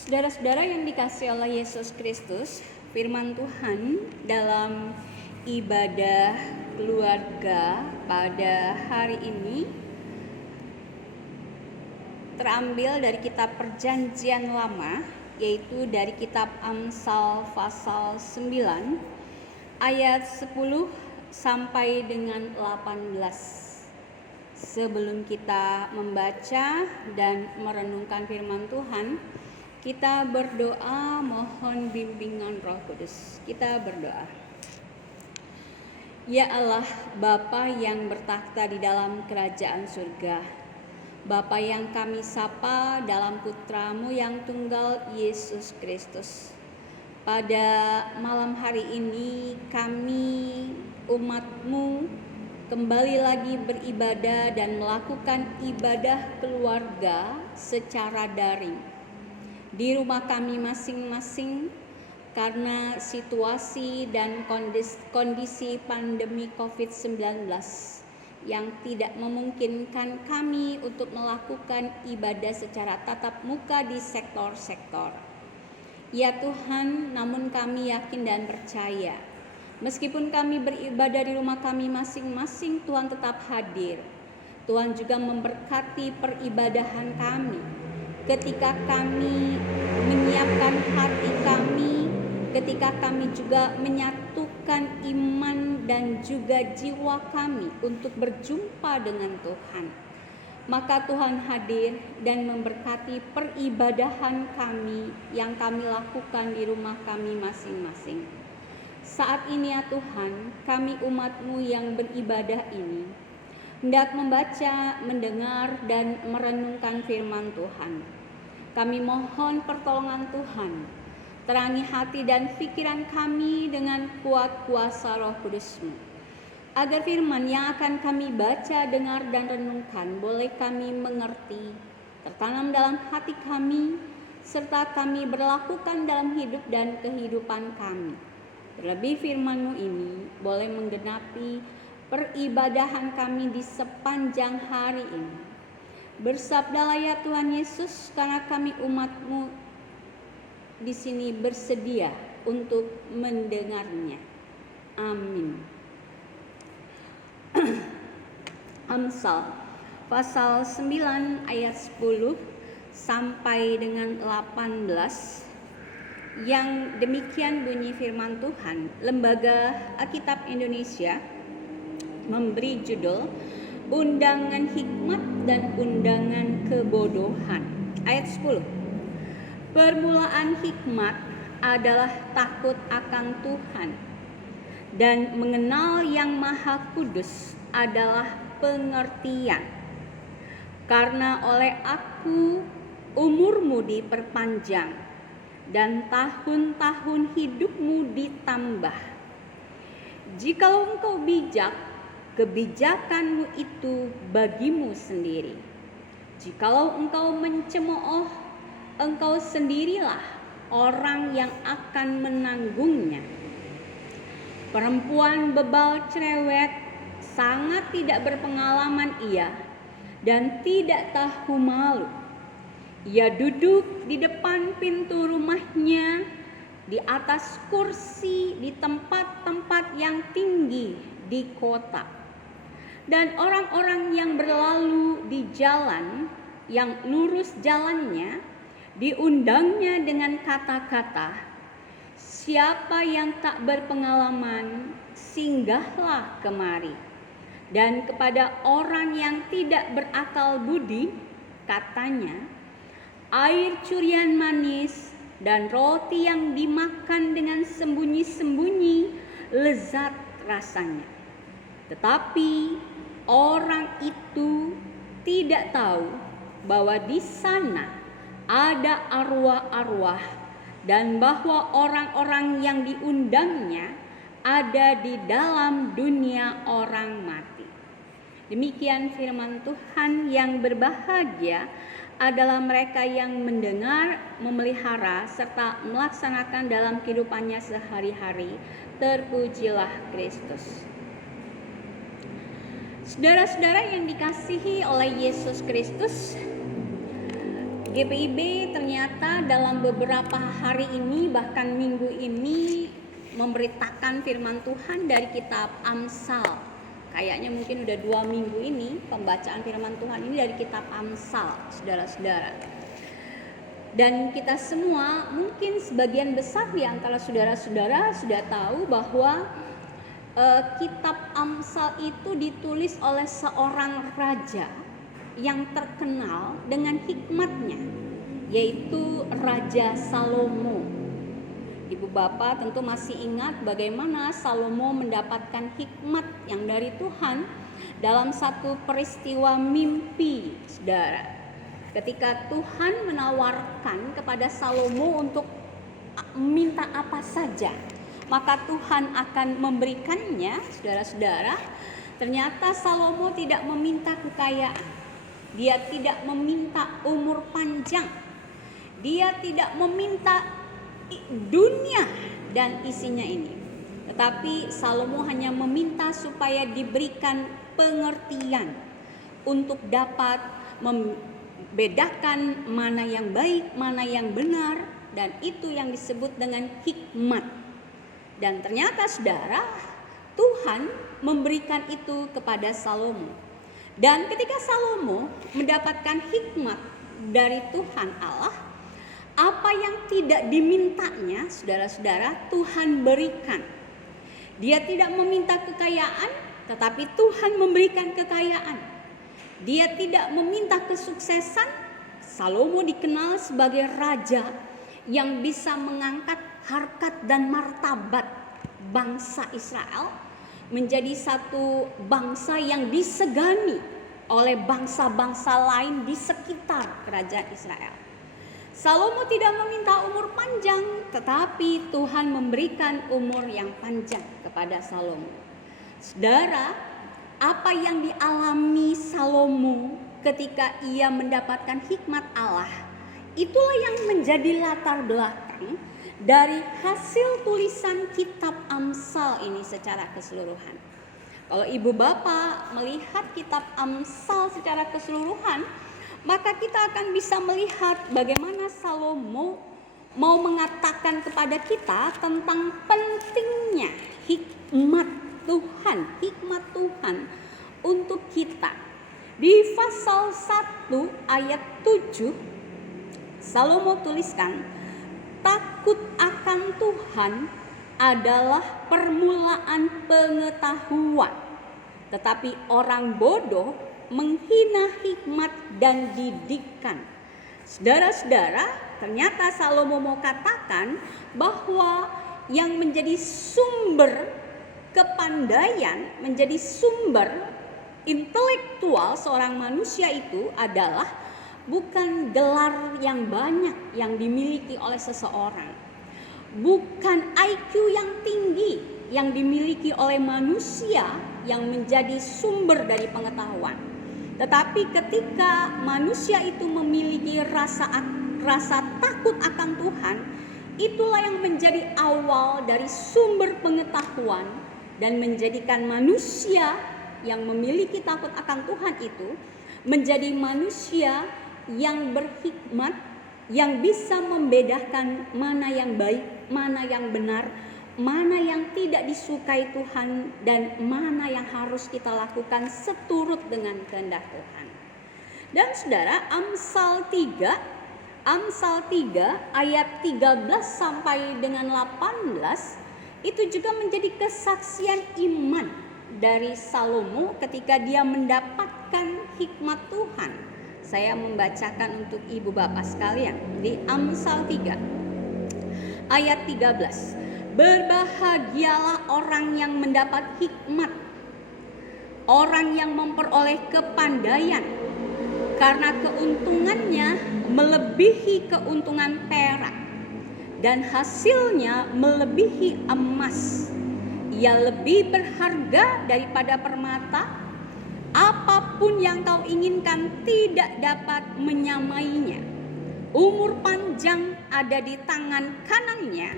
Saudara-saudara yang dikasihi oleh Yesus Kristus, firman Tuhan dalam ibadah keluarga pada hari ini terambil dari kitab Perjanjian Lama, yaitu dari kitab Amsal pasal 9 ayat 10 sampai dengan 18. Sebelum kita membaca dan merenungkan firman Tuhan, kita berdoa mohon bimbingan Roh Kudus. Kita berdoa. Ya Allah, Bapa yang bertakhta di dalam kerajaan surga, Bapa yang kami sapa dalam Putra-Mu yang tunggal Yesus Kristus. Pada malam hari ini kami umat-Mu kembali lagi beribadah dan melakukan ibadah keluarga secara daring di rumah kami masing-masing karena situasi dan kondisi pandemi COVID-19 yang tidak memungkinkan kami untuk melakukan ibadah secara tatap muka di sektor-sektor. Ya Tuhan, namun kami yakin dan percaya, meskipun kami beribadah di rumah kami masing-masing, Tuhan tetap hadir. Tuhan juga memberkati peribadahan kami. Ketika kami menyiapkan hati kami, ketika kami juga menyatukan iman dan juga jiwa kami untuk berjumpa dengan Tuhan, maka Tuhan hadir dan memberkati peribadahan kami yang kami lakukan di rumah kami masing-masing. Saat ini ya Tuhan, kami umat-Mu yang beribadah ini hendak membaca, mendengar, dan merenungkan firman Tuhan. Kami mohon pertolongan Tuhan, terangi hati dan pikiran kami dengan kuat kuasa Roh Kudus-Mu, agar firman yang akan kami baca, dengar, dan renungkan boleh kami mengerti, tertanam dalam hati kami, serta kami berlakukan dalam hidup dan kehidupan kami. Terlebih firman-Mu ini boleh menggenapi peribadahan kami di sepanjang hari ini. Bersabdalah ya Tuhan Yesus, karena kami umat-Mu di sini bersedia untuk mendengarnya. Amin. Amsal pasal 9 ayat 10 sampai dengan 18. Yang demikian bunyi firman Tuhan. Lembaga Alkitab Indonesia memberi judul Undangan Hikmat dan Undangan Kebodohan. Ayat 10. Permulaan hikmat adalah takut akan Tuhan, dan mengenal Yang Maha Kudus adalah pengertian. Karena oleh aku umurmu diperpanjang dan tahun-tahun hidupmu ditambah. Jikalau engkau bijak, kebijakanmu itu bagimu sendiri. Jikalau engkau mencemooh, engkau sendirilah orang yang akan menanggungnya. Perempuan bebal cerewet, sangat tidak berpengalaman ia, dan tidak tahu malu. Ia duduk di depan pintu rumahnya, di atas kursi di tempat-tempat yang tinggi di kota. Dan orang-orang yang berlalu di jalan yang lurus jalannya diundangnya dengan kata-kata, siapa yang tak berpengalaman, singgahlah kemari. Dan kepada orang yang tidak berakal budi, katanya, air curian manis dan roti yang dimakan dengan sembunyi-sembunyi lezat rasanya. Tetapi orang itu tidak tahu bahwa di sana ada arwah-arwah dan bahwa orang-orang yang diundangnya ada di dalam dunia orang mati. Demikian firman Tuhan. Yang berbahagia adalah mereka yang mendengar, memelihara, serta melaksanakan dalam kehidupannya sehari-hari. Terpujilah Kristus. Saudara-saudara yang dikasihi oleh Yesus Kristus, GPIB ternyata dalam beberapa hari ini, bahkan minggu ini, memberitakan firman Tuhan dari kitab Amsal. Kayaknya mungkin udah 2 minggu ini pembacaan firman Tuhan ini dari kitab Amsal, saudara-saudara. Dan kita semua, mungkin sebagian besar di antara saudara-saudara sudah tahu bahwa kitab Amsal itu ditulis oleh seorang raja yang terkenal dengan hikmatnya, yaitu Raja Salomo. Ibu bapak tentu masih ingat bagaimana Salomo mendapatkan hikmat yang dari Tuhan dalam satu peristiwa mimpi, saudara. Ketika Tuhan menawarkan kepada Salomo untuk minta apa saja, maka Tuhan akan memberikannya, saudara-saudara. Ternyata Salomo tidak meminta kekayaan, dia tidak meminta umur panjang, dia tidak meminta dunia dan isinya ini, tetapi Salomo hanya meminta supaya diberikan pengertian untuk dapat membedakan mana yang baik, mana yang benar, dan itu yang disebut dengan hikmat. Dan ternyata saudara, Tuhan memberikan itu kepada Salomo. Dan ketika Salomo mendapatkan hikmat dari Tuhan Allah, apa yang tidak dimintanya, saudara-saudara, Tuhan berikan. Dia tidak meminta kekayaan, tetapi Tuhan memberikan kekayaan. Dia tidak meminta kesuksesan. Salomo dikenal sebagai raja yang bisa mengangkat harkat dan martabat bangsa Israel menjadi satu bangsa yang disegani oleh bangsa-bangsa lain di sekitar kerajaan Israel. Salomo tidak meminta umur panjang, tetapi Tuhan memberikan umur yang panjang kepada Salomo. Saudara, apa yang dialami Salomo ketika ia mendapatkan hikmat Allah, itulah yang menjadi latar belakang dari hasil tulisan kitab Amsal ini secara keseluruhan. Kalau ibu bapak melihat kitab Amsal secara keseluruhan, maka kita akan bisa melihat bagaimana Salomo mau mengatakan kepada kita tentang pentingnya hikmat Tuhan untuk kita. Di pasal 1 ayat 7, Salomo tuliskan, takut akan Tuhan adalah permulaan pengetahuan, tetapi orang bodoh menghina hikmat dan didikan. Saudara-saudara, ternyata Salomo mau katakan bahwa yang menjadi sumber kepandaian, menjadi sumber intelektual seorang manusia itu adalah bukan gelar yang banyak yang dimiliki oleh seseorang, bukan IQ yang tinggi yang dimiliki oleh manusia yang menjadi sumber dari pengetahuan, tetapi ketika manusia itu memiliki rasa takut akan Tuhan, itulah yang menjadi awal dari sumber pengetahuan dan menjadikan manusia yang memiliki takut akan Tuhan itu menjadi manusia yang berhikmat, yang bisa membedakan mana yang baik, mana yang benar, mana yang tidak disukai Tuhan, dan mana yang harus kita lakukan seturut dengan kehendak Tuhan. Dan saudara, Amsal 3 ayat 13 sampai dengan 18 itu juga menjadi kesaksian iman dari Salomo ketika dia mendapatkan hikmat Tuhan. Saya membacakan untuk ibu bapak sekalian di Amsal 3 ayat 13. Berbahagialah orang yang mendapat hikmat, orang yang memperoleh kepandaian, karena keuntungannya melebihi keuntungan perak dan hasilnya melebihi emas. Ia lebih berharga daripada permata. Apapun yang kau inginkan tidak dapat menyamainya. Umur panjang ada di tangan kanannya,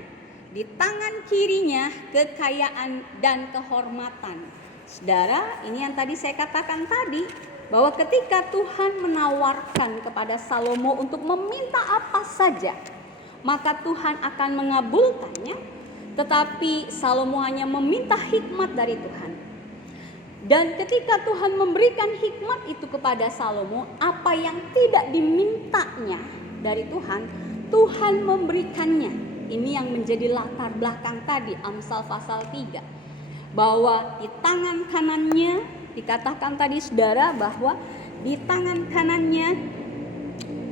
di tangan kirinya kekayaan dan kehormatan. Saudara, ini yang tadi saya katakan tadi, bahwa ketika Tuhan menawarkan kepada Salomo untuk meminta apa saja, maka Tuhan akan mengabulkannya. Tetapi Salomo hanya meminta hikmat dari Tuhan. Dan ketika Tuhan memberikan hikmat itu kepada Salomo, apa yang tidak dimintanya dari Tuhan, Tuhan memberikannya. Ini yang menjadi latar belakang tadi Amsal pasal 3. Bahwa di tangan kanannya, dikatakan tadi saudara, bahwa di tangan kanannya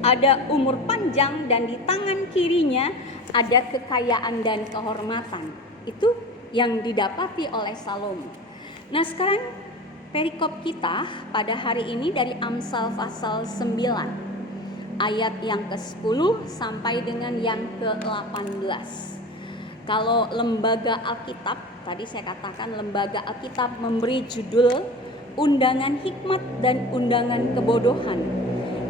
ada umur panjang dan di tangan kirinya ada kekayaan dan kehormatan. Itu yang didapati oleh Salomo. Nah, sekarang perikop kita pada hari ini dari Amsal pasal 9 ayat yang ke-10 sampai dengan yang ke-18. Kalau lembaga Alkitab, tadi saya katakan lembaga Alkitab memberi judul Undangan Hikmat dan Undangan Kebodohan.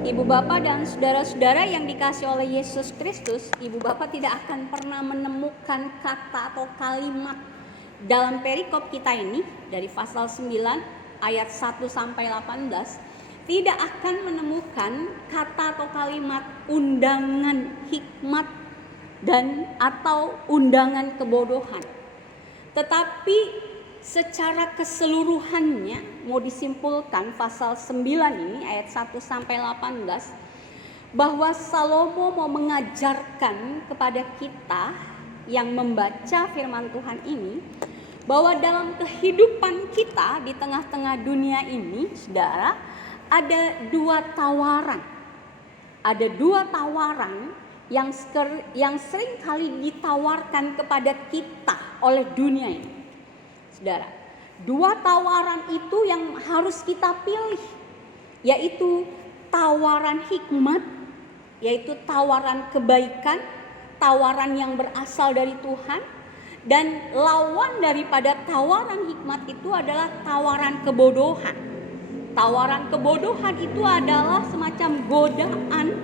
Ibu bapak dan saudara-saudara yang dikasih oleh Yesus Kristus, ibu bapak tidak akan pernah menemukan kata atau kalimat dalam perikop kita ini dari pasal 9 ayat 1 sampai 18 tidak akan menemukan kata atau kalimat undangan hikmat dan atau undangan kebodohan. Tetapi secara keseluruhannya mau disimpulkan pasal 9 ini ayat 1 sampai 18 bahwa Salomo mau mengajarkan kepada kita yang membaca firman Tuhan ini bahwa dalam kehidupan kita di tengah-tengah dunia ini, saudara, ada dua tawaran. Ada dua tawaran yang sering kali ditawarkan kepada kita oleh dunia ini. Saudara, dua tawaran itu yang harus kita pilih, yaitu tawaran hikmat, yaitu tawaran kebaikan, tawaran yang berasal dari Tuhan, dan lawan daripada tawaran hikmat itu adalah tawaran kebodohan. Tawaran kebodohan itu adalah semacam godaan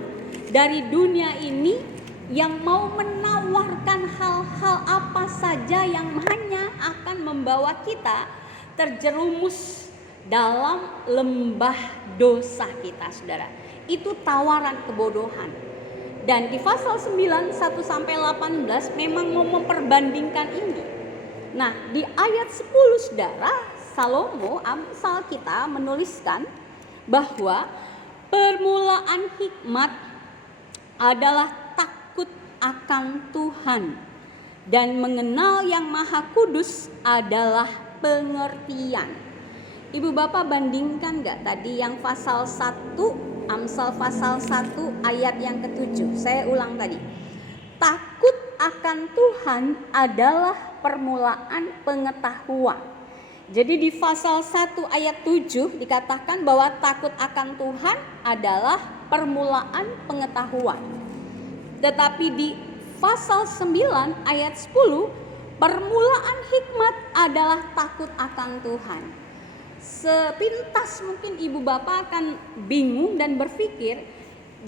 dari dunia ini yang mau menawarkan hal-hal apa saja yang hanya akan membawa kita terjerumus dalam lembah dosa kita, saudara. Itu tawaran kebodohan. Dan di pasal 9 1 sampai 18 memang mau memperbandingkan ini. Nah, di ayat 10 saudara, Salomo Amsal kita menuliskan bahwa permulaan hikmat adalah takut akan Tuhan dan mengenal yang Maha Kudus adalah pengertian. Ibu bapak bandingkan gak tadi yang pasal 1, Amsal pasal 1 ayat yang ke-7. Saya ulang tadi. Takut akan Tuhan adalah permulaan pengetahuan. Jadi di pasal 1 ayat 7 dikatakan bahwa takut akan Tuhan adalah permulaan pengetahuan. Tetapi di pasal 9 ayat 10, permulaan hikmat adalah takut akan Tuhan. Sepintas mungkin ibu bapak akan bingung dan berpikir,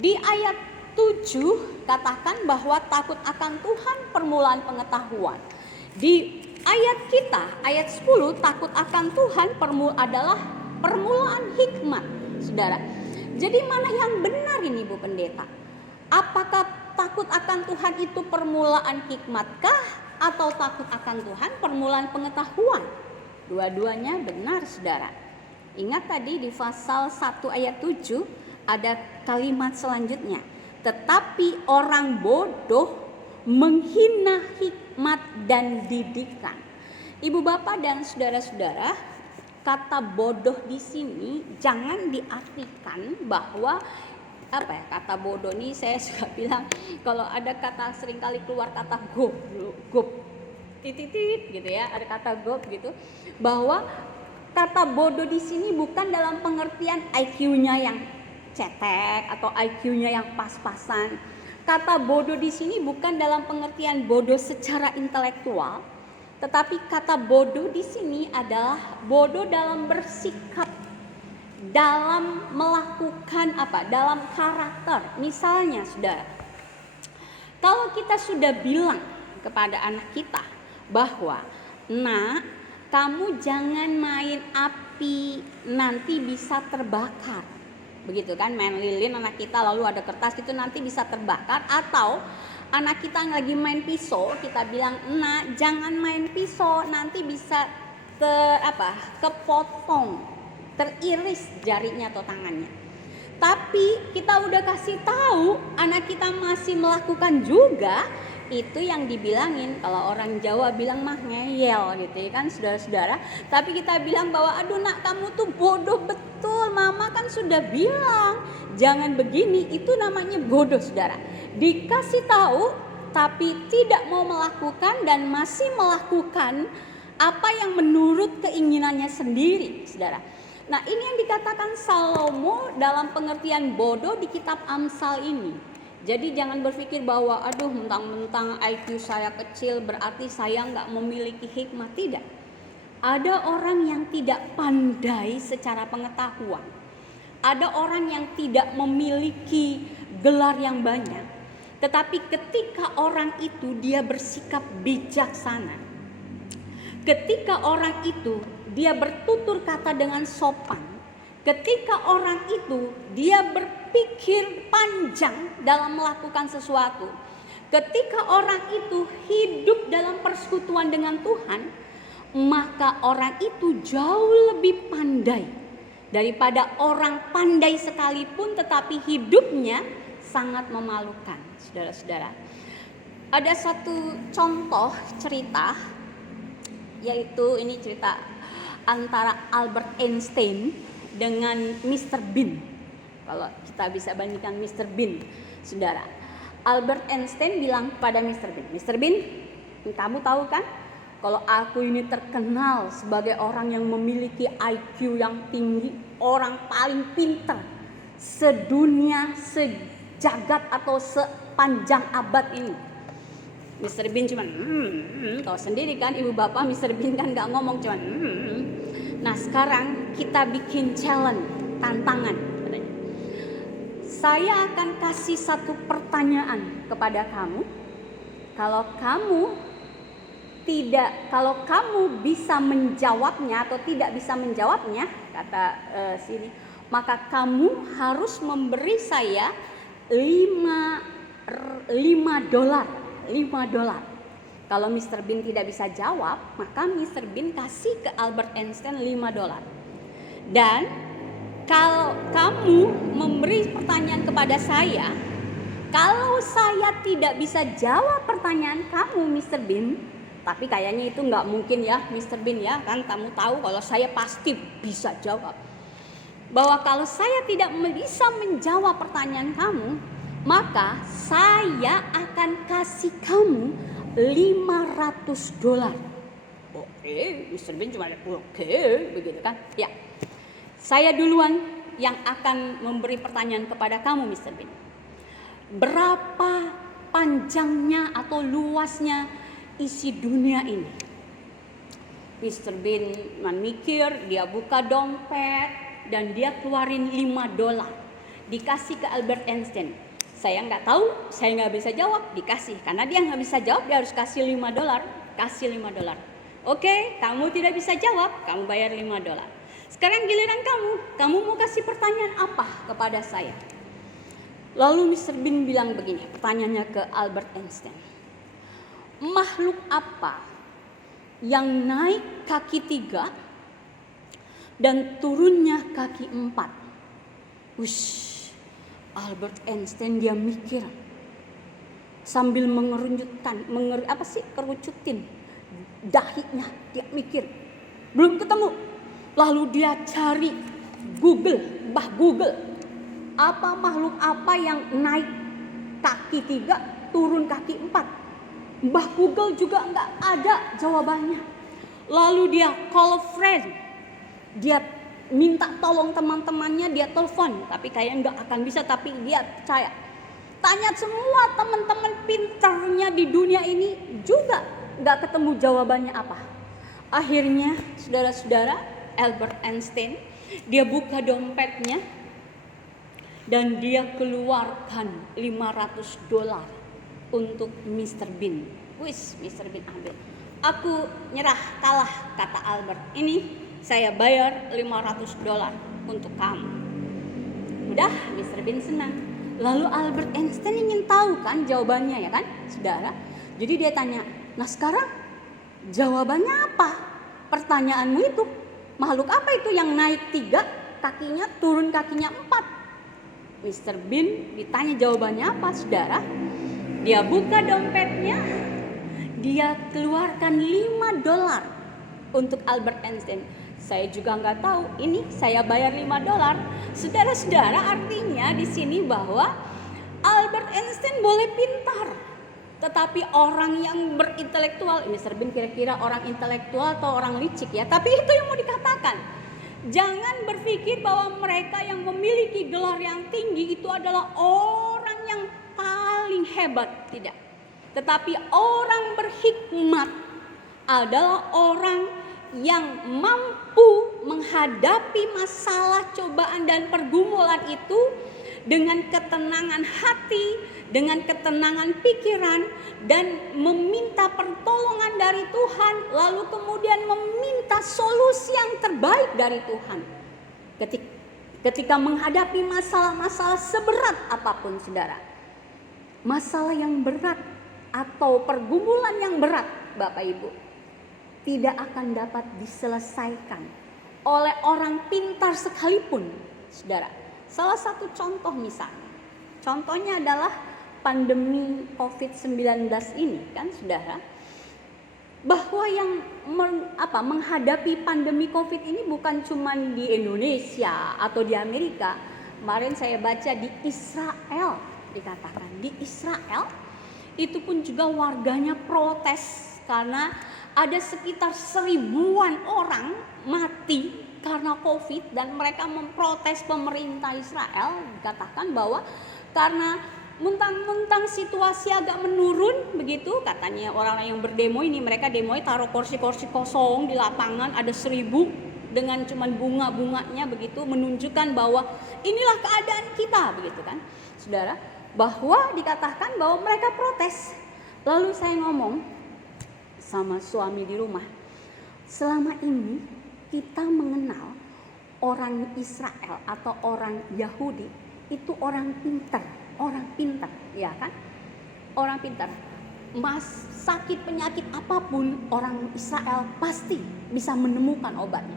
di ayat 7 katakan bahwa takut akan Tuhan permulaan pengetahuan. Di ayat kita, ayat 10, takut akan Tuhan adalah permulaan hikmat, saudara. Jadi mana yang benar ini Bu Pendeta? Apakah takut akan Tuhan itu permulaan hikmatkah atau takut akan Tuhan permulaan pengetahuan? Dua-duanya benar, saudara. Ingat tadi di pasal 1 ayat 7 ada kalimat selanjutnya. Tetapi orang bodoh menghina hikmat dan didikan. Ibu bapak dan saudara-saudara, kata bodoh di sini jangan diartikan bahwa kata bodoh ini saya suka bilang kalau ada kata seringkali keluar kata gob titit gitu ya, ada kata gob gitu, bahwa kata bodoh di sini bukan dalam pengertian IQ-nya yang cetek atau IQ-nya yang pas-pasan. Kata bodoh di sini bukan dalam pengertian bodoh secara intelektual, tetapi kata bodoh di sini adalah bodoh dalam bersikap, dalam melakukan dalam karakter. Misalnya, saudara, kalau kita sudah bilang kepada anak kita bahwa, "Nak, kamu jangan main api nanti bisa terbakar. Begitu kan, main lilin anak kita lalu ada kertas itu nanti bisa terbakar. Atau anak kita lagi main pisau, kita bilang, "Nak, jangan main pisau, nanti bisa kepotong, teriris jarinya atau tangannya." Tapi kita udah kasih tahu, anak kita masih melakukan juga, itu yang dibilangin, kalau orang Jawa bilang mah ngeyel gitu ya kan saudara-saudara. Tapi kita bilang bahwa, "Aduh nak, kamu tuh bodoh betul, mama kan sudah bilang jangan begini." Itu namanya bodoh saudara. Dikasih tahu tapi tidak mau melakukan dan masih melakukan apa yang menurut keinginannya sendiri saudara. Nah, ini yang dikatakan Salomo dalam pengertian bodoh di kitab Amsal ini. Jadi jangan berpikir bahwa aduh mentang-mentang IQ saya kecil berarti saya nggak memiliki hikmah. Tidak. Ada orang yang tidak pandai secara pengetahuan. Ada orang yang tidak memiliki gelar yang banyak. Tetapi ketika orang itu dia bersikap bijaksana, ketika orang itu dia bertutur kata dengan sopan, ketika orang itu dia berpikir panjang dalam melakukan sesuatu, ketika orang itu hidup dalam persekutuan dengan Tuhan, maka orang itu jauh lebih pandai daripada orang pandai sekalipun tetapi hidupnya sangat memalukan. Saudara-saudara, ada satu contoh cerita, yaitu ini cerita antara Albert Einstein dengan Mr. Bean. Kalau kita bisa bandingkan Mr. Bean, saudara. Albert Einstein bilang kepada Mr. Bean, "Mr. Bean, kamu tahu kan kalau aku ini terkenal sebagai orang yang memiliki IQ yang tinggi, orang paling pintar sedunia, sejagat atau sepanjang abad ini." Mr. Bean cuman tahu sendiri kan, ibu bapak Mr. Bean kan gak ngomong, cuman Nah sekarang kita bikin challenge, tantangan. Saya akan kasih satu pertanyaan kepada kamu. Kalau kamu bisa menjawabnya atau tidak bisa menjawabnya, kata sini, maka kamu harus memberi saya 5 dolar. Kalau Mr. Bean tidak bisa jawab, maka Mr. Bean kasih ke Albert Einstein 5 dolar. Dan kalau kamu memberi pertanyaan kepada saya, kalau saya tidak bisa jawab pertanyaan kamu Mr. Bean, tapi kayaknya itu nggak mungkin ya Mr. Bean ya, kan kamu tahu kalau saya pasti bisa jawab. Bahwa kalau saya tidak bisa menjawab pertanyaan kamu, maka saya akan kasih kamu 500 dolar. Oke, Mr. Bean cuma oke, begitu kan? Ya, saya duluan yang akan memberi pertanyaan kepada kamu Mr. Bean. Berapa panjangnya atau luasnya isi dunia ini? Mr. Bean memikir, dia buka dompet dan dia keluarin 5 dolar. Dikasih ke Albert Einstein. Saya nggak tahu, saya nggak bisa jawab, dikasih. Karena dia nggak bisa jawab, dia harus kasih 5 dolar. Kasih 5 dolar. Oke, kamu tidak bisa jawab, kamu bayar 5 dolar. Sekarang giliran kamu mau kasih pertanyaan apa kepada saya? Lalu Mr. Bean bilang begini, pertanyaannya ke Albert Einstein. Makhluk apa yang naik kaki 3 dan turunnya kaki 4? Wush. Albert Einstein dia mikir sambil kerucutin dahinya, dia mikir belum ketemu. Lalu dia cari Google, apa makhluk apa yang naik kaki 3 turun kaki 4? Mbah Google juga nggak ada jawabannya. Lalu dia call a friend, dia minta tolong teman-temannya, dia telepon, tapi kayaknya nggak akan bisa, tapi dia percaya. Tanya semua teman-teman pintarnya di dunia ini juga nggak ketemu jawabannya apa. Akhirnya saudara-saudara, Albert Einstein dia buka dompetnya dan dia keluarkan 500 dolar untuk Mr. Bean. Wis, Mr. Bean ambil. Aku nyerah, kalah, kata Albert. Ini saya bayar $500 untuk kamu. Udah, Mr. Bean senang. Lalu Albert Einstein ingin tahu kan jawabannya, ya kan, saudara. Jadi dia tanya, nah sekarang jawabannya apa? Pertanyaanmu itu, makhluk apa itu yang naik 3 kakinya, turun kakinya 4? Mr. Bean ditanya jawabannya apa, saudara? Dia buka dompetnya, dia keluarkan $5 untuk Albert Einstein. Saya juga nggak tahu, ini saya bayar $5. Saudara-saudara, artinya di sini bahwa Albert Einstein boleh pintar, tetapi orang yang berintelektual, Mr. Bean kira-kira orang intelektual atau orang licik ya, tapi itu yang mau dikatakan. Jangan berpikir bahwa mereka yang memiliki gelar yang tinggi itu adalah orang yang paling hebat, tidak. Tetapi orang berhikmat adalah orang yang mampu menghadapi masalah, cobaan dan pergumulan itu dengan ketenangan hati, dengan ketenangan pikiran, dan meminta pertolongan dari Tuhan, lalu kemudian meminta solusi yang terbaik dari Tuhan. Ketika menghadapi masalah-masalah seberat apapun, saudara, masalah yang berat atau pergumulan yang berat, Bapak Ibu, tidak akan dapat diselesaikan oleh orang pintar sekalipun, saudara. Salah satu contoh misalnya, contohnya adalah pandemi COVID-19 ini kan, saudara. Bahwa yang menghadapi pandemi COVID ini bukan cuma di Indonesia atau di Amerika. Kemarin saya baca di Israel, dikatakan di Israel itu pun juga warganya protes karena ada sekitar 1000-an orang mati karena COVID dan mereka memprotes pemerintah Israel. Dikatakan bahwa karena mentang-mentang situasi agak menurun begitu, katanya orang-orang yang berdemo ini, mereka demo taruh kursi-kursi kosong di lapangan, ada 1000 dengan cuman bunga-bunganya begitu, menunjukkan bahwa inilah keadaan kita begitu kan, saudara. Bahwa dikatakan bahwa mereka protes. Lalu saya ngomong sama suami di rumah, selama ini kita mengenal orang Israel atau orang Yahudi itu orang pintar, ya kan? Orang pintar. Sakit penyakit apapun orang Israel pasti bisa menemukan obatnya.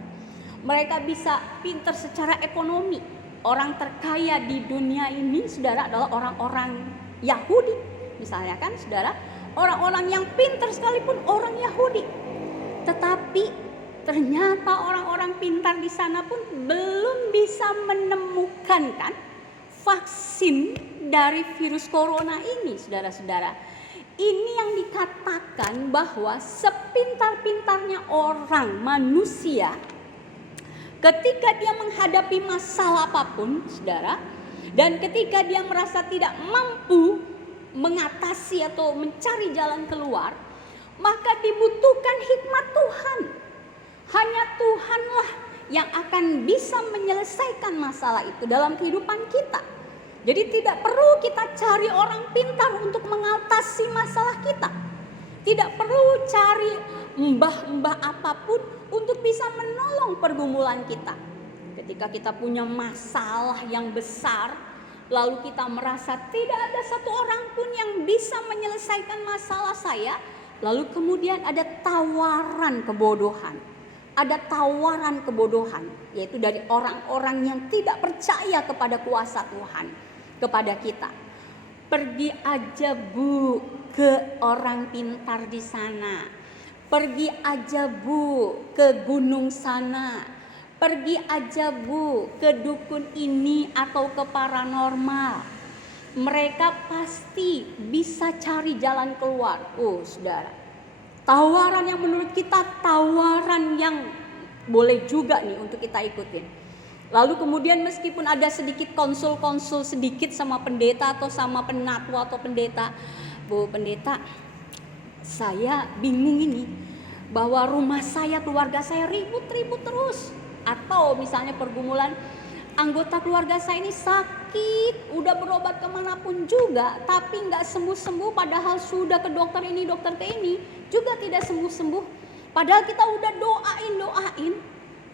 Mereka bisa pintar secara ekonomi. Orang terkaya di dunia ini, saudara, adalah orang-orang Yahudi. Misalnya kan, saudara, orang-orang yang pintar sekalipun orang Yahudi. Tetapi ternyata orang-orang pintar di sana pun belum bisa menemukan kan vaksin dari virus corona ini, saudara-saudara. Ini yang dikatakan bahwa sepintar-pintarnya orang manusia, ketika dia menghadapi masalah apapun, saudara, dan ketika dia merasa tidak mampu mengatasi atau mencari jalan keluar, maka dibutuhkan hikmat Tuhan. Hanya Tuhanlah yang akan bisa menyelesaikan masalah itu dalam kehidupan kita. Jadi tidak perlu kita cari orang pintar untuk mengatasi masalah kita. Tidak perlu cari mbah-mbah apapun untuk bisa menolong pergumulan kita. Ketika kita punya masalah yang besar, lalu kita merasa tidak ada satu orang pun yang bisa menyelesaikan masalah saya, lalu kemudian ada tawaran kebodohan. Ada tawaran kebodohan, yaitu dari orang-orang yang tidak percaya kepada kuasa Tuhan, kepada kita. Pergi aja Bu ke orang pintar di sana. Pergi aja Bu ke gunung sana. Pergi aja Bu ke dukun ini atau ke paranormal. Mereka pasti bisa cari jalan keluar. Oh, saudara. Tawaran yang menurut kita tawaran yang boleh juga nih untuk kita ikutin. Lalu kemudian meskipun ada sedikit konsul-konsul sedikit sama pendeta atau sama penatua atau pendeta, Bu pendeta, saya bingung ini bahwa rumah saya, keluarga saya ribut-ribut terus. Atau misalnya pergumulan anggota keluarga saya ini sakit, udah berobat kemanapun juga, tapi nggak sembuh-sembuh, padahal sudah ke dokter ini, dokter ke ini, juga tidak sembuh-sembuh. Padahal kita udah doain,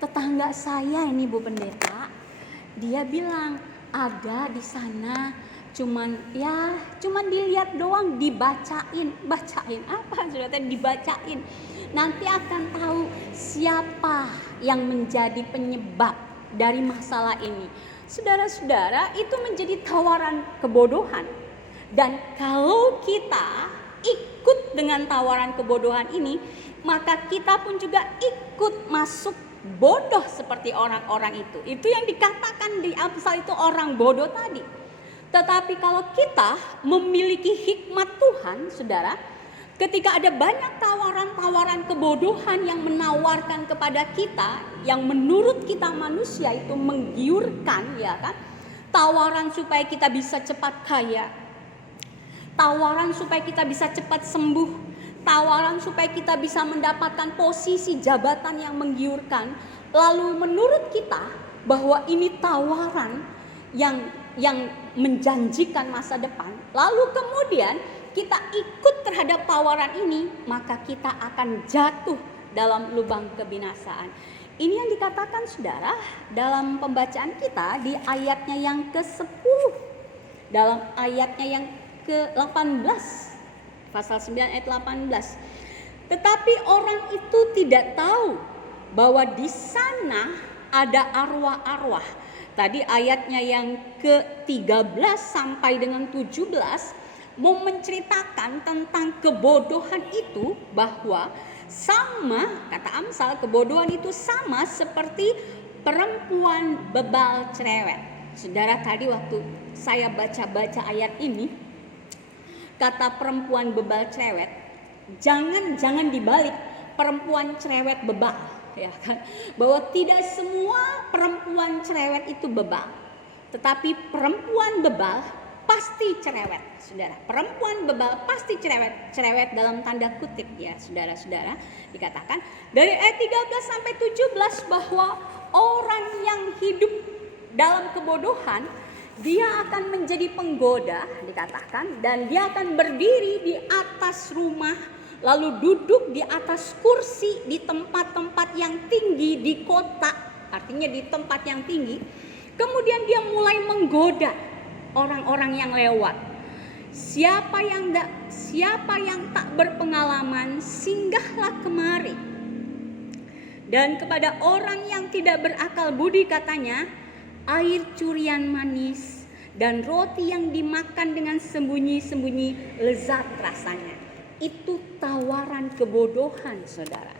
tetangga saya ini Bu Pendeta, dia bilang ada di sana, cuman dilihat doang, bacain apa saudara, dibacain. Nanti akan tahu siapa yang menjadi penyebab dari masalah ini. Saudara-saudara, itu menjadi tawaran kebodohan. Dan kalau kita ikut dengan tawaran kebodohan ini, maka kita pun juga ikut masuk bodoh seperti orang-orang itu. Itu yang dikatakan di Amsal itu orang bodoh tadi. Tetapi kalau kita memiliki hikmat Tuhan, saudara, ketika ada banyak tawaran-tawaran kebodohan yang menawarkan kepada kita, yang menurut kita manusia itu menggiurkan, ya kan? Tawaran supaya kita bisa cepat kaya, tawaran supaya kita bisa cepat sembuh, tawaran supaya kita bisa mendapatkan posisi jabatan yang menggiurkan. Lalu menurut kita bahwa ini tawaran yang menjanjikan masa depan. Lalu kemudian kita ikut terhadap tawaran ini, maka kita akan jatuh dalam lubang kebinasaan. Ini yang dikatakan saudara dalam pembacaan kita di ayatnya yang ke-10. Dalam ayatnya yang ke-18. Pasal 9 ayat 18. Tetapi orang itu tidak tahu bahwa di sana ada arwah-arwah. Tadi ayatnya yang ke-13 sampai dengan 17 mau menceritakan tentang kebodohan itu, bahwa sama, kata Amsal, kebodohan itu sama seperti perempuan bebal cerewet. Saudara, tadi waktu saya baca-baca ayat ini, kata perempuan bebal cerewet, jangan dibalik perempuan cerewet bebal, ya kan? Bahwa tidak semua perempuan cerewet itu bebal, tetapi perempuan bebal pasti cerewet, saudara. Perempuan bebal pasti cerewet dalam tanda kutip, ya saudara-saudara. Dikatakan dari ayat 13 sampai 17 bahwa orang yang hidup dalam kebodohan, dia akan menjadi penggoda, dikatakan, dan dia akan berdiri di atas rumah, lalu duduk di atas kursi di tempat-tempat yang tinggi di kota, artinya di tempat yang tinggi. Kemudian dia mulai menggoda orang-orang yang lewat. Siapa yang tak berpengalaman, singgahlah kemari. Dan kepada orang yang tidak berakal budi, katanya, air curian manis dan roti yang dimakan dengan sembunyi-sembunyi lezat rasanya. Itu tawaran kebodohan, saudara.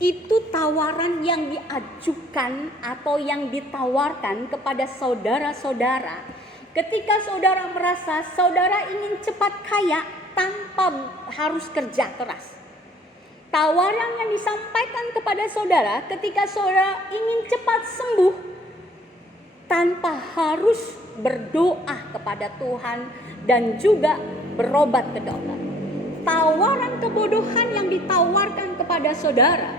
Itu tawaran yang diajukan atau yang ditawarkan kepada saudara-saudara ketika saudara merasa saudara ingin cepat kaya tanpa harus kerja keras. Tawaran yang disampaikan kepada saudara ketika saudara ingin cepat sembuh tanpa harus berdoa kepada Tuhan dan juga berobat ke dokter. Tawaran kebodohan yang ditawarkan kepada saudara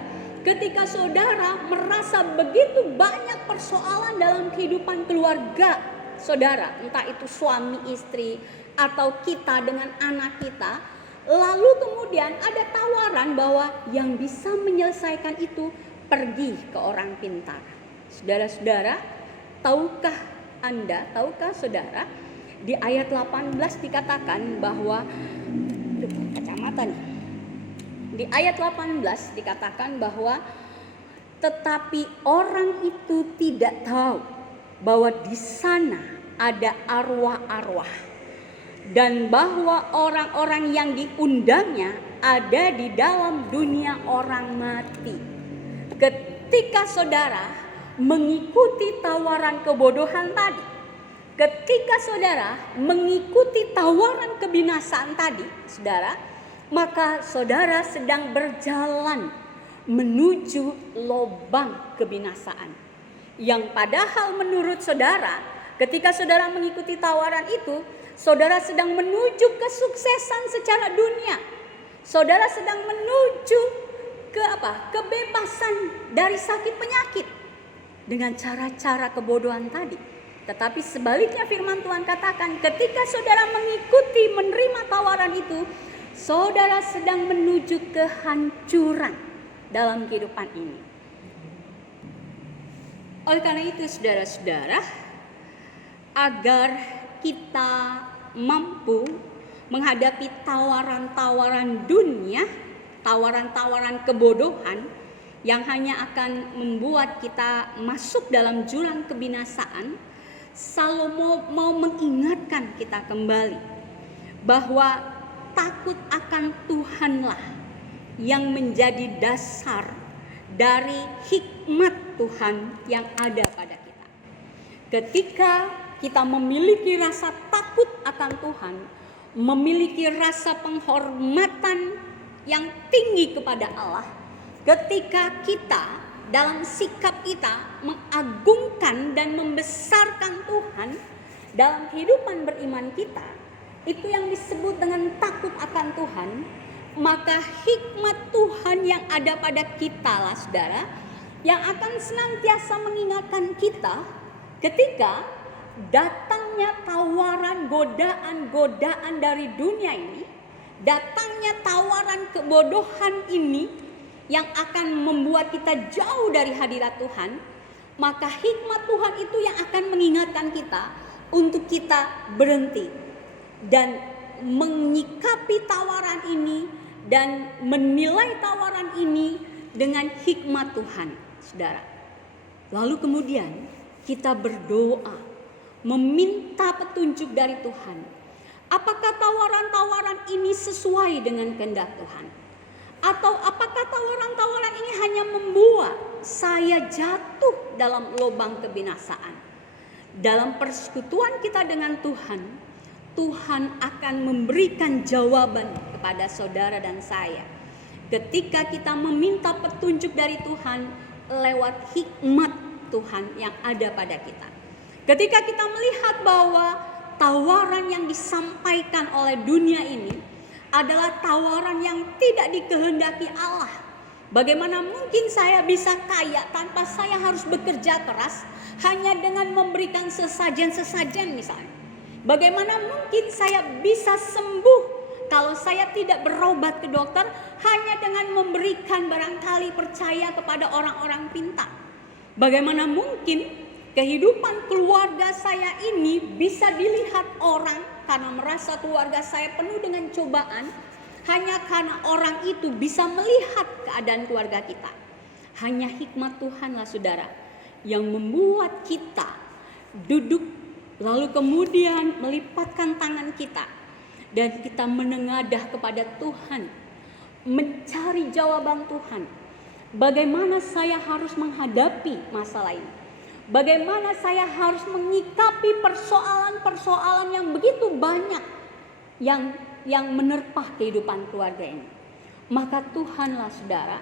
ketika saudara merasa begitu banyak persoalan dalam kehidupan keluarga saudara, entah itu suami istri atau kita dengan anak kita, lalu kemudian ada tawaran bahwa yang bisa menyelesaikan itu pergi ke orang pintar. Saudara-saudara, tahukah saudara, di ayat 18 dikatakan bahwa kacamata nih. Di ayat 18 dikatakan bahwa tetapi orang itu tidak tahu bahwa di sana ada arwah-arwah dan bahwa orang-orang yang diundangnya ada di dalam dunia orang mati. Ketika saudara mengikuti tawaran kebodohan tadi, ketika saudara mengikuti tawaran kebinasaan tadi, saudara, maka saudara sedang berjalan menuju lubang kebinasaan. Yang padahal menurut saudara, ketika saudara mengikuti tawaran itu, saudara sedang menuju kesuksesan secara dunia. Saudara sedang menuju ke kebebasan dari sakit penyakit dengan cara-cara kebodohan tadi. Tetapi sebaliknya firman Tuhan katakan, ketika saudara mengikuti menerima tawaran itu, saudara sedang menuju kehancuran dalam kehidupan ini. Oleh karena itu saudara-saudara, agar kita mampu menghadapi tawaran-tawaran dunia, tawaran-tawaran kebodohan yang hanya akan membuat kita masuk dalam jurang kebinasaan, Salomo mau mengingatkan kita kembali bahwa takut akan Tuhanlah yang menjadi dasar dari hikmat Tuhan yang ada pada kita. Ketika kita memiliki rasa takut akan Tuhan, memiliki rasa penghormatan yang tinggi kepada Allah, ketika kita dalam sikap kita mengagungkan dan membesarkan Tuhan dalam kehidupan beriman kita, itu yang disebut dengan takut akan Tuhan, maka hikmat Tuhan yang ada pada kita lah saudara, yang akan senantiasa mengingatkan kita ketika datangnya tawaran godaan-godaan dari dunia ini, datangnya tawaran kebodohan ini yang akan membuat kita jauh dari hadirat Tuhan, maka hikmat Tuhan itu yang akan mengingatkan kita untuk kita berhenti dan menyikapi tawaran ini dan menilai tawaran ini dengan hikmat Tuhan, saudara. Lalu kemudian kita berdoa, meminta petunjuk dari Tuhan. Apakah tawaran-tawaran ini sesuai dengan kehendak Tuhan? Atau apakah tawaran-tawaran ini hanya membuat saya jatuh dalam lubang kebinasaan? Dalam persekutuan kita dengan Tuhan, Tuhan akan memberikan jawaban kepada saudara dan saya. Ketika kita meminta petunjuk dari Tuhan lewat hikmat Tuhan yang ada pada kita. Ketika kita melihat bahwa tawaran yang disampaikan oleh dunia ini adalah tawaran yang tidak dikehendaki Allah. Bagaimana mungkin saya bisa kaya tanpa saya harus bekerja keras hanya dengan memberikan sesajen-sesajen misalnya. Bagaimana mungkin saya bisa sembuh kalau saya tidak berobat ke dokter hanya dengan memberikan barangkali percaya kepada orang-orang pintar. Bagaimana mungkin kehidupan keluarga saya ini bisa dilihat orang karena merasa keluarga saya penuh dengan cobaan, hanya karena orang itu bisa melihat keadaan keluarga kita. Hanya hikmat Tuhanlah saudara yang membuat kita duduk lalu kemudian melipatkan tangan kita dan kita menengadah kepada Tuhan, mencari jawaban Tuhan. Bagaimana saya harus menghadapi masalah ini? Bagaimana saya harus menyikapi persoalan-persoalan yang begitu banyak yang menerpa kehidupan keluarga ini? Maka Tuhanlah saudara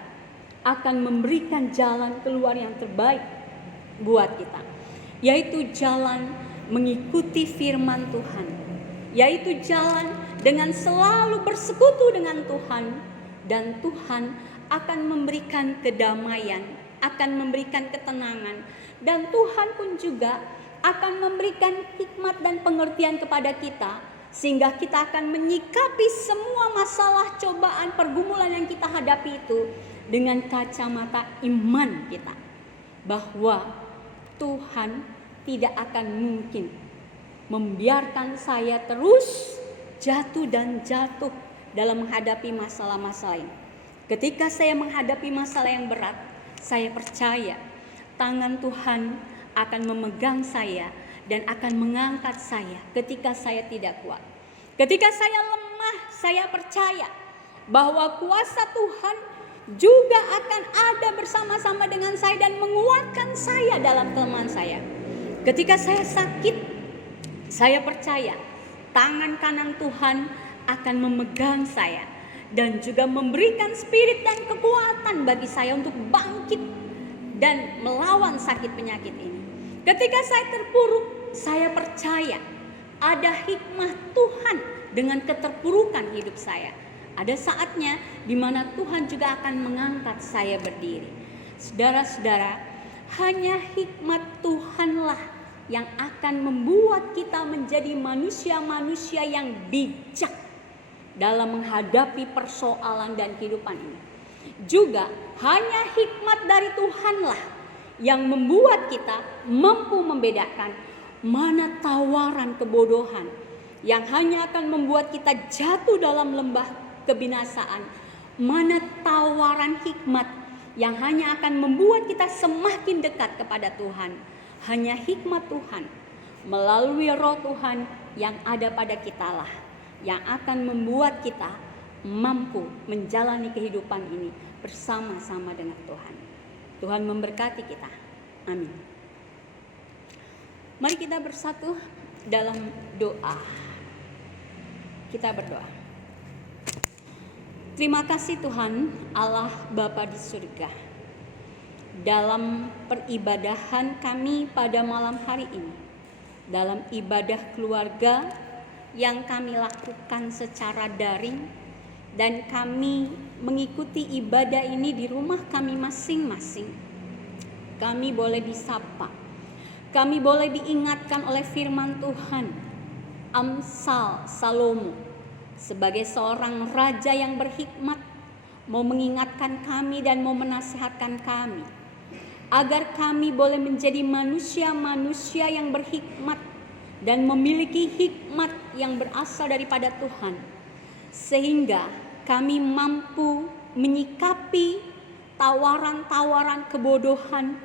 akan memberikan jalan keluar yang terbaik buat kita, yaitu jalan mengikuti firman Tuhan, yaitu jalan dengan selalu bersekutu dengan Tuhan, dan Tuhan akan memberikan kedamaian, akan memberikan ketenangan, dan Tuhan pun juga akan memberikan hikmat dan pengertian kepada kita, sehingga kita akan menyikapi semua masalah, cobaan, pergumulan yang kita hadapi itu dengan kacamata iman kita, bahwa Tuhan tidak akan mungkin membiarkan saya terus jatuh dan jatuh dalam menghadapi masalah-masalah ini. Ketika saya menghadapi masalah yang berat, saya percaya tangan Tuhan akan memegang saya dan akan mengangkat saya ketika saya tidak kuat. Ketika saya lemah, saya percaya bahwa kuasa Tuhan juga akan ada bersama-sama dengan saya dan menguatkan saya dalam kelemahan saya. Ketika saya sakit, saya percaya tangan kanan Tuhan akan memegang saya dan juga memberikan spirit dan kekuatan bagi saya untuk bangkit dan melawan sakit penyakit ini. Ketika saya terpuruk, saya percaya ada hikmah Tuhan dengan keterpurukan hidup saya. Ada saatnya di mana Tuhan juga akan mengangkat saya berdiri. Saudara-saudara, hanya hikmat Tuhanlah yang akan membuat kita menjadi manusia-manusia yang bijak dalam menghadapi persoalan dan kehidupan ini. Juga hanya hikmat dari Tuhanlah yang membuat kita mampu membedakan mana tawaran kebodohan yang hanya akan membuat kita jatuh dalam lembah kebinasaan, mana tawaran hikmat yang hanya akan membuat kita semakin dekat kepada Tuhan. Hanya hikmat Tuhan melalui Roh Tuhan yang ada pada kita lah yang akan membuat kita mampu menjalani kehidupan ini bersama-sama dengan Tuhan. Tuhan memberkati kita. Amin. Mari kita bersatu dalam doa. Kita berdoa. Terima kasih Tuhan Allah Bapa di surga. Dalam peribadahan kami pada malam hari ini, dalam ibadah keluarga yang kami lakukan secara daring, dan kami mengikuti ibadah ini di rumah kami masing-masing, kami boleh disapa, kami boleh diingatkan oleh firman Tuhan. Amsal Salomo sebagai seorang raja yang berhikmat mau mengingatkan kami dan mau menasihatkan kami agar kami boleh menjadi manusia-manusia yang berhikmat dan memiliki hikmat yang berasal daripada Tuhan, sehingga kami mampu menyikapi tawaran-tawaran kebodohan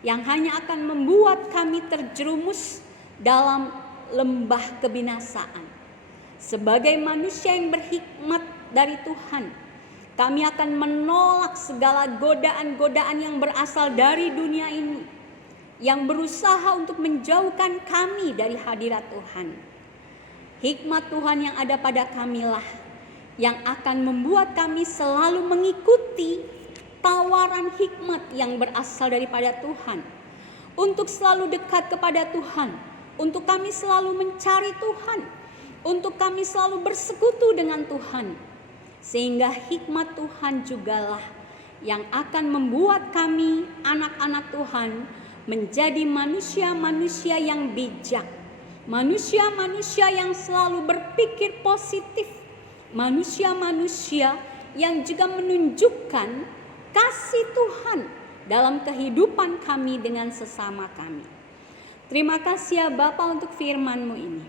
yang hanya akan membuat kami terjerumus dalam lembah kebinasaan. Sebagai manusia yang berhikmat dari Tuhan, kami akan menolak segala godaan-godaan yang berasal dari dunia ini, yang berusaha untuk menjauhkan kami dari hadirat Tuhan. Hikmat Tuhan yang ada pada kamilah yang akan membuat kami selalu mengikuti tawaran hikmat yang berasal daripada Tuhan, untuk selalu dekat kepada Tuhan, untuk kami selalu mencari Tuhan, untuk kami selalu bersekutu dengan Tuhan, sehingga hikmat Tuhan jugalah yang akan membuat kami anak-anak Tuhan menjadi manusia-manusia yang bijak, manusia-manusia yang selalu berpikir positif, manusia-manusia yang juga menunjukkan kasih Tuhan dalam kehidupan kami dengan sesama kami. Terima kasih ya Bapa untuk firman-Mu ini.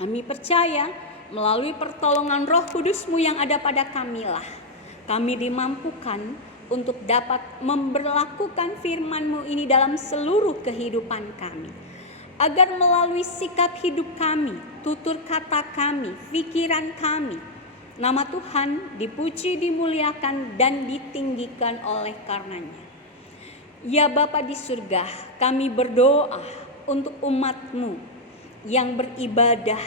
Kami percaya melalui pertolongan Roh Kudus-Mu yang ada pada kamilah, kami dimampukan untuk dapat memberlakukan firman-Mu ini dalam seluruh kehidupan kami. Agar melalui sikap hidup kami, tutur kata kami, pikiran kami, nama Tuhan dipuji, dimuliakan, dan ditinggikan oleh karenanya. Ya Bapa di surga, kami berdoa untuk umat-Mu yang beribadah,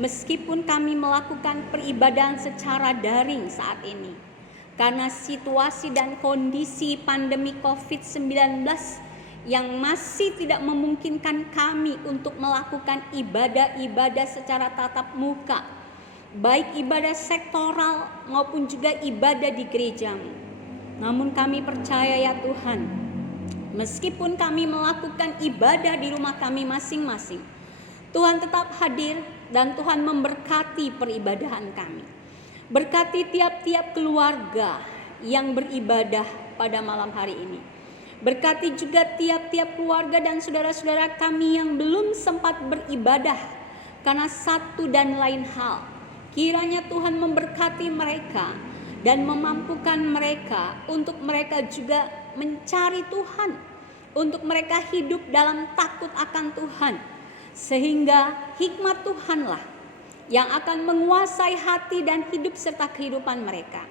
meskipun kami melakukan peribadahan secara daring saat ini, karena situasi dan kondisi pandemi COVID-19 yang masih tidak memungkinkan kami untuk melakukan ibadah-ibadah secara tatap muka, baik ibadah sektoral maupun juga ibadah di gereja-Mu. Namun kami percaya ya Tuhan, meskipun kami melakukan ibadah di rumah kami masing-masing, Tuhan tetap hadir dan Tuhan memberkati peribadahan kami. Berkati tiap-tiap keluarga yang beribadah pada malam hari ini. Berkati juga tiap-tiap keluarga dan saudara-saudara kami yang belum sempat beribadah karena satu dan lain hal. Kiranya Tuhan memberkati mereka dan memampukan mereka untuk mereka juga mencari Tuhan, untuk mereka hidup dalam takut akan Tuhan, sehingga hikmat Tuhanlah yang akan menguasai hati dan hidup serta kehidupan mereka.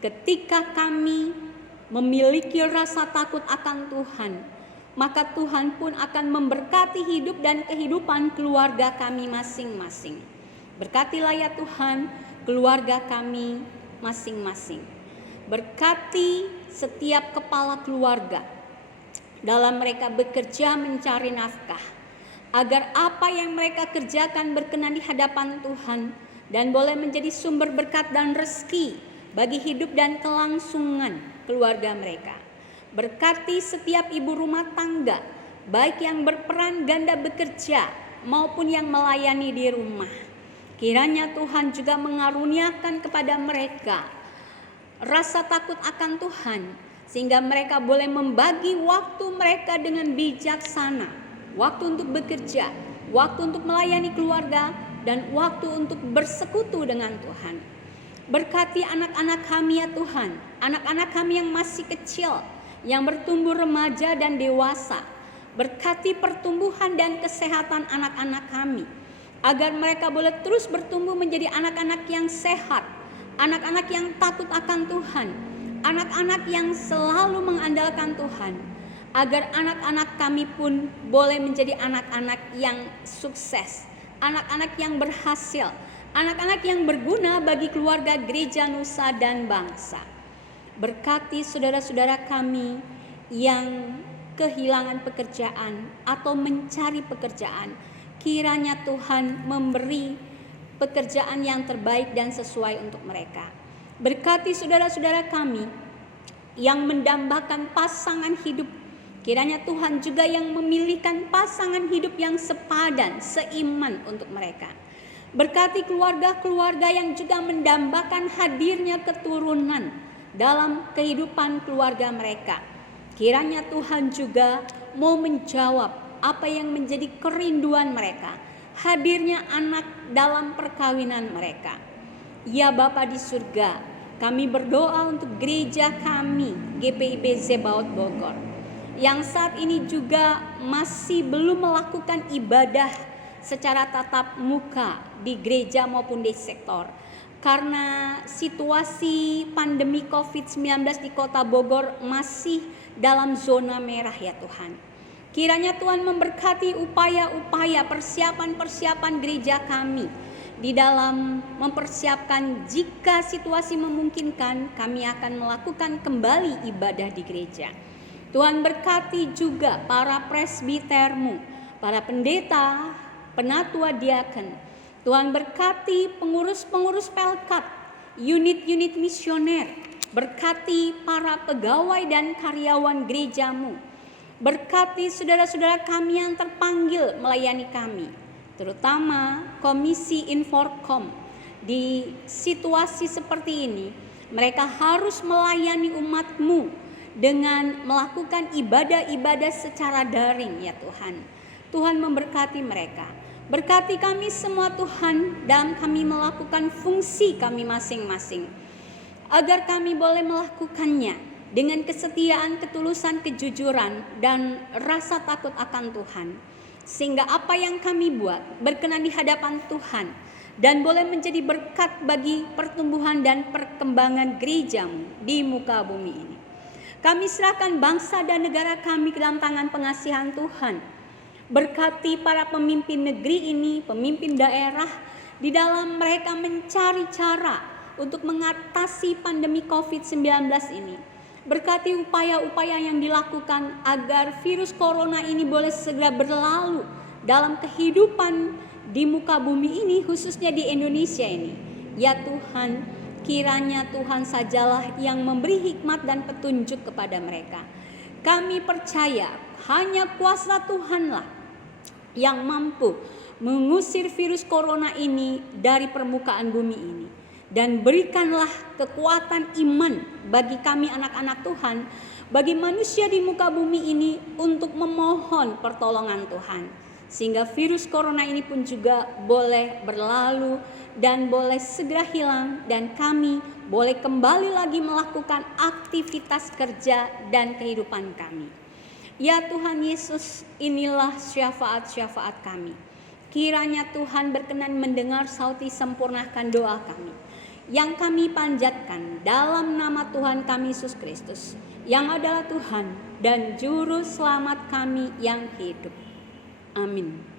Ketika kami memiliki rasa takut akan Tuhan, maka Tuhan pun akan memberkati hidup dan kehidupan keluarga kami masing-masing. Berkatilah ya Tuhan keluarga kami masing-masing. Berkati setiap kepala keluarga dalam mereka bekerja mencari nafkah, agar apa yang mereka kerjakan berkenan di hadapan Tuhan dan boleh menjadi sumber berkat dan rezeki bagi hidup dan kelangsungan keluarga mereka. Berkati setiap ibu rumah tangga, baik yang berperan ganda bekerja maupun yang melayani di rumah. Kiranya Tuhan juga mengaruniakan kepada mereka rasa takut akan Tuhan, sehingga mereka boleh membagi waktu mereka dengan bijaksana, waktu untuk bekerja, waktu untuk melayani keluarga, dan waktu untuk bersekutu dengan Tuhan. Berkati anak-anak kami ya Tuhan, anak-anak kami yang masih kecil, yang bertumbuh remaja dan dewasa. Berkati pertumbuhan dan kesehatan anak-anak kami, agar mereka boleh terus bertumbuh menjadi anak-anak yang sehat, anak-anak yang takut akan Tuhan, anak-anak yang selalu mengandalkan Tuhan, agar anak-anak kami pun boleh menjadi anak-anak yang sukses, anak-anak yang berhasil, anak-anak yang berguna bagi keluarga, gereja, nusa, dan bangsa. Berkati saudara-saudara kami yang kehilangan pekerjaan atau mencari pekerjaan. Kiranya Tuhan memberi pekerjaan yang terbaik dan sesuai untuk mereka. Berkati saudara-saudara kami yang mendambakan pasangan hidup. Kiranya Tuhan juga yang memilihkan pasangan hidup yang sepadan, seiman untuk mereka. Berkati keluarga-keluarga yang juga mendambakan hadirnya keturunan dalam kehidupan keluarga mereka. Kiranya Tuhan juga mau menjawab apa yang menjadi kerinduan mereka, hadirnya anak dalam perkawinan mereka. Ya Bapa di surga, kami berdoa untuk gereja kami, GPIB Zebaot Bogor, yang saat ini juga masih belum melakukan ibadah secara tatap muka di gereja maupun di sektor. Karena situasi pandemi COVID-19 di kota Bogor masih dalam zona merah ya Tuhan. Kiranya Tuhan memberkati upaya-upaya persiapan-persiapan gereja kami di dalam mempersiapkan jika situasi memungkinkan kami akan melakukan kembali ibadah di gereja. Tuhan berkati juga para presbitermu, para pendeta, penatua diaken. Tuhan berkati pengurus-pengurus pelkat, unit-unit misioner. Berkati para pegawai dan karyawan gerejamu. Berkati saudara-saudara kami yang terpanggil melayani kami, terutama Komisi Inforkom. Di situasi seperti ini, mereka harus melayani umat-Mu dengan melakukan ibadah-ibadah secara daring ya Tuhan. Tuhan memberkati mereka. Berkati kami semua Tuhan dalam kami melakukan fungsi kami masing-masing, agar kami boleh melakukannya dengan kesetiaan, ketulusan, kejujuran, dan rasa takut akan Tuhan. Sehingga apa yang kami buat berkenan di hadapan Tuhan dan boleh menjadi berkat bagi pertumbuhan dan perkembangan gereja-Mu di muka bumi ini. Kami serahkan bangsa dan negara kami ke dalam tangan pengasihan Tuhan. Berkati para pemimpin negeri ini, pemimpin daerah, di dalam mereka mencari cara untuk mengatasi pandemi COVID-19 ini. Berkati upaya-upaya yang dilakukan agar virus corona ini boleh segera berlalu dalam kehidupan di muka bumi ini, khususnya di Indonesia ini. Ya Tuhan, kiranya Tuhan sajalah yang memberi hikmat dan petunjuk kepada mereka. Kami percaya hanya kuasa Tuhanlah yang mampu mengusir virus corona ini dari permukaan bumi ini. Dan berikanlah kekuatan iman bagi kami anak-anak Tuhan, bagi manusia di muka bumi ini untuk memohon pertolongan Tuhan. Sehingga virus corona ini pun juga boleh berlalu dan boleh segera hilang, dan kami boleh kembali lagi melakukan aktivitas kerja dan kehidupan kami. Ya Tuhan Yesus, inilah syafaat-syafaat kami. Kiranya Tuhan berkenan mendengar sauti sempurnakan doa kami, yang kami panjatkan dalam nama Tuhan kami Yesus Kristus, yang adalah Tuhan dan Juru Selamat kami yang hidup. Amin.